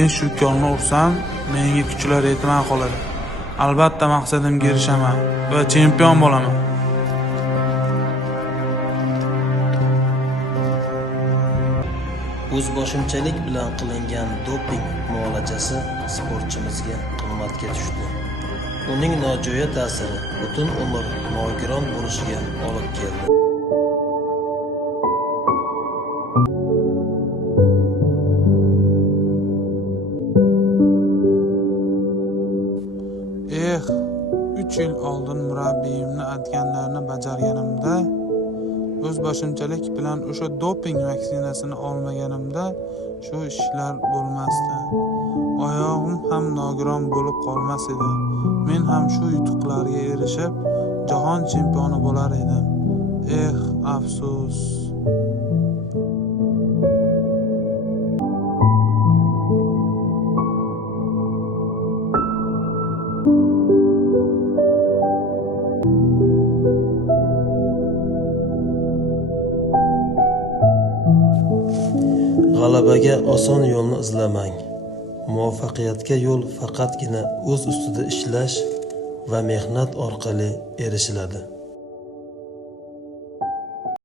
Men shu golni ursam, menga kuchlar yetmay qoladi. Albatta maqsadimga erishaman va chempion bo'laman. O'zboshimchalik bilan qilingan doping muolajasi sportchimizga qimmatga tushdi. Uning nojo'ya ta'siri butun umr nogiron bo'lishiga olib keldi. Eh, 3 yil oldin murabbiyimni aytganlarini bajarganimda, o'zboshimchalik bilan o'sha doping vaksinasini olmaganimda shu ishlar bo'lmasdi. Oyog'im ham nogiron bo'lib qolmas edi. Men ham shu yutuqlarga erishib, jahon chempioni bo'lar edim. Eh, afsus. G'alabaga oson yo'lni izlamang. Muvaffaqiyatga yo'l faqatgina o'z ustida ishlash va mehnat orqali erishiladi.